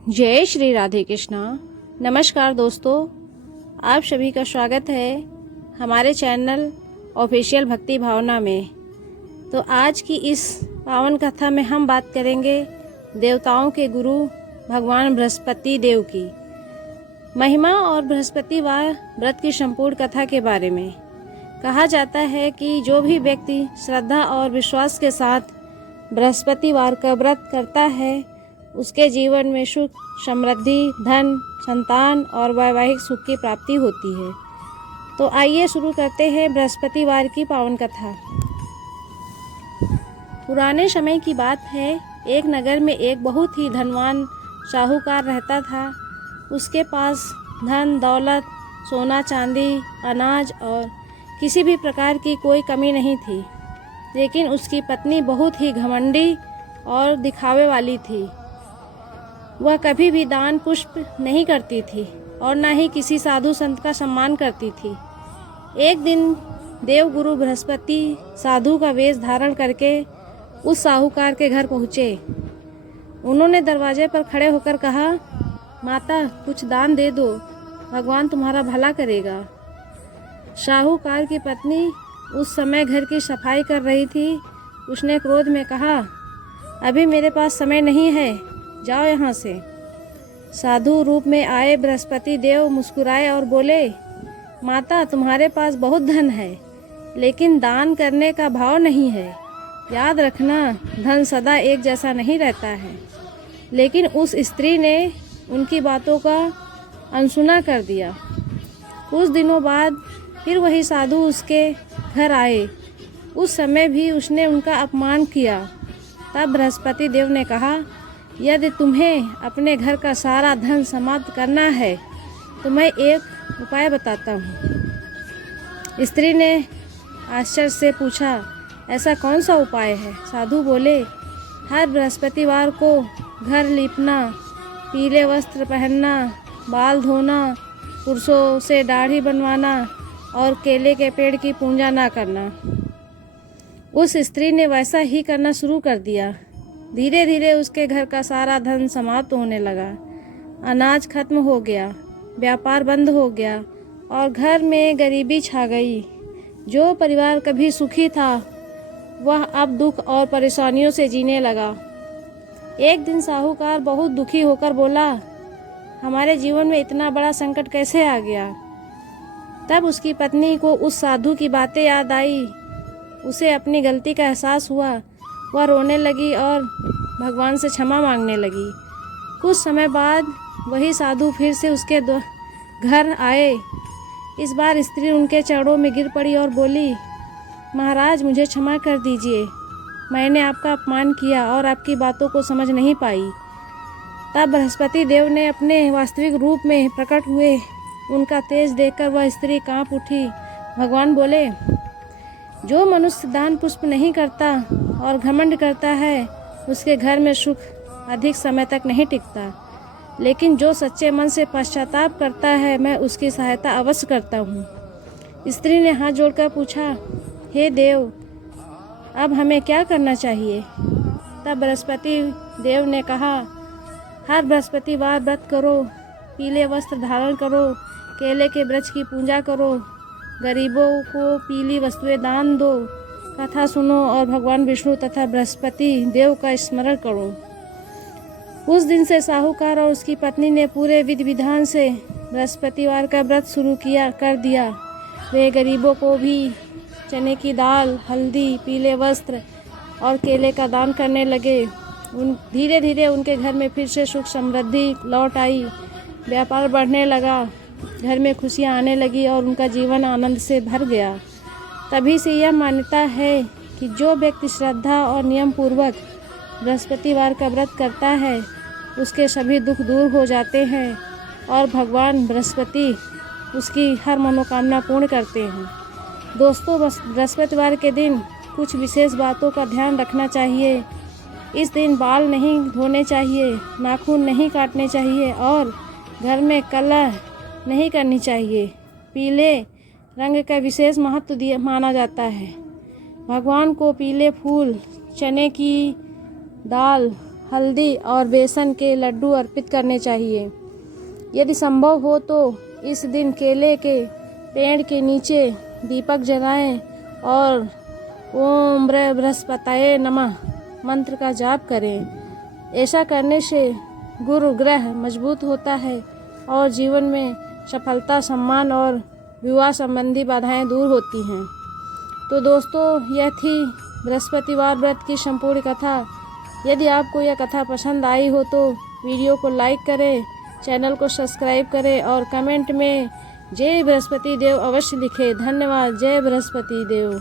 जय श्री राधे कृष्णा। नमस्कार दोस्तों, आप सभी का स्वागत है हमारे चैनल ऑफिशियल भक्ति भावना में। तो आज की इस पावन कथा में हम बात करेंगे देवताओं के गुरु भगवान बृहस्पति देव की महिमा और बृहस्पतिवार व्रत की संपूर्ण कथा के बारे में। कहा जाता है कि जो भी व्यक्ति श्रद्धा और विश्वास के साथ बृहस्पतिवार का व्रत करता है उसके जीवन में सुख, समृद्धि, धन, संतान और वैवाहिक सुख की प्राप्ति होती है। तो आइए शुरू करते हैं बृहस्पतिवार की पावन कथा। पुराने समय की बात है, एक नगर में एक बहुत ही धनवान साहूकार रहता था। उसके पास धन दौलत, सोना चांदी, अनाज और किसी भी प्रकार की कोई कमी नहीं थी। लेकिन उसकी पत्नी बहुत ही घमंडी और दिखावे वाली थी। वह कभी भी दान पुष्प नहीं करती थी और न ही किसी साधु संत का सम्मान करती थी। एक दिन देवगुरु बृहस्पति साधु का वेश धारण करके उस साहूकार के घर पहुँचे। उन्होंने दरवाजे पर खड़े होकर कहा, माता कुछ दान दे दो, भगवान तुम्हारा भला करेगा। साहूकार की पत्नी उस समय घर की सफाई कर रही थी। उसने क्रोध में कहा, अभी मेरे पास समय नहीं है, जाओ यहाँ से। साधु रूप में आए बृहस्पति देव मुस्कुराए और बोले, माता तुम्हारे पास बहुत धन है, लेकिन दान करने का भाव नहीं है। याद रखना, धन सदा एक जैसा नहीं रहता है। लेकिन उस स्त्री ने उनकी बातों का अनसुना कर दिया। कुछ दिनों बाद फिर वही साधु उसके घर आए। उस समय भी उसने उनका अपमान किया। तब बृहस्पति देव ने कहा, यदि तुम्हें अपने घर का सारा धन समाप्त करना है तो मैं एक उपाय बताता हूँ। स्त्री ने आश्चर्य से पूछा, ऐसा कौन सा उपाय है? साधु बोले, हर बृहस्पतिवार को घर लीपना, पीले वस्त्र पहनना, बाल धोना, पुरुषों से दाढ़ी बनवाना और केले के पेड़ की पूजा ना करना। उस स्त्री ने वैसा ही करना शुरू कर दिया। धीरे धीरे उसके घर का सारा धन समाप्त होने लगा। अनाज खत्म हो गया, व्यापार बंद हो गया और घर में गरीबी छा गई। जो परिवार कभी सुखी था वह अब दुख और परेशानियों से जीने लगा। एक दिन साहूकार बहुत दुखी होकर बोला, हमारे जीवन में इतना बड़ा संकट कैसे आ गया? तब उसकी पत्नी को उस साधु की बातें याद आई। उसे अपनी गलती का एहसास हुआ। वह रोने लगी और भगवान से क्षमा मांगने लगी। कुछ समय बाद वही साधु फिर से उसके घर आए। इस बार स्त्री उनके चरणों में गिर पड़ी और बोली, महाराज मुझे क्षमा कर दीजिए, मैंने आपका अपमान किया और आपकी बातों को समझ नहीं पाई। तब बृहस्पति देव ने अपने वास्तविक रूप में प्रकट हुए। उनका तेज देखकर वह स्त्री कांप उठी। भगवान बोले, जो मनुष्य दान पुष्प नहीं करता और घमंड करता है उसके घर में सुख अधिक समय तक नहीं टिकता। लेकिन जो सच्चे मन से पश्चाताप करता है मैं उसकी सहायता अवश्य करता हूँ। स्त्री ने हाथ जोड़कर पूछा, हे देव, अब हमें क्या करना चाहिए? तब बृहस्पति देव ने कहा, हर बृहस्पतिवार व्रत करो, पीले वस्त्र धारण करो, केले के वृक्ष की पूजा करो, गरीबों को पीली वस्तुएं दान दो, कथा सुनो और भगवान विष्णु तथा बृहस्पति देव का स्मरण करो। उस दिन से साहूकार और उसकी पत्नी ने पूरे विधि विधान से बृहस्पतिवार का व्रत शुरू कर दिया। वे गरीबों को भी चने की दाल, हल्दी, पीले वस्त्र और केले का दान करने लगे। धीरे धीरे उनके घर में फिर से सुख समृद्धि लौट आई। व्यापार बढ़ने लगा, घर में खुशियाँ आने लगी और उनका जीवन आनंद से भर गया। तभी से यह मान्यता है कि जो व्यक्ति श्रद्धा और नियम पूर्वक बृहस्पतिवार का व्रत करता है उसके सभी दुख दूर हो जाते हैं और भगवान बृहस्पति उसकी हर मनोकामना पूर्ण करते हैं। दोस्तों, बृहस्पतिवार के दिन कुछ विशेष बातों का ध्यान रखना चाहिए। इस दिन बाल नहीं धोने चाहिए, नाखून नहीं काटने चाहिए और घर में कलह नहीं करनी चाहिए। पीले रंग का विशेष महत्व माना जाता है। भगवान को पीले फूल, चने की दाल, हल्दी और बेसन के लड्डू अर्पित करने चाहिए। यदि संभव हो तो इस दिन केले के पेड़ के नीचे दीपक जलाएं और ओम बृहस्पतये नमः मंत्र का जाप करें। ऐसा करने से गुरु ग्रह मजबूत होता है और जीवन में सफलता, सम्मान और विवाह संबंधी बाधाएं दूर होती हैं। तो दोस्तों, यह थी बृहस्पतिवार व्रत की संपूर्ण कथा। यदि आपको यह कथा पसंद आई हो तो वीडियो को लाइक करें, चैनल को सब्सक्राइब करें और कमेंट में जय बृहस्पति देव अवश्य लिखें। धन्यवाद। जय बृहस्पति देव।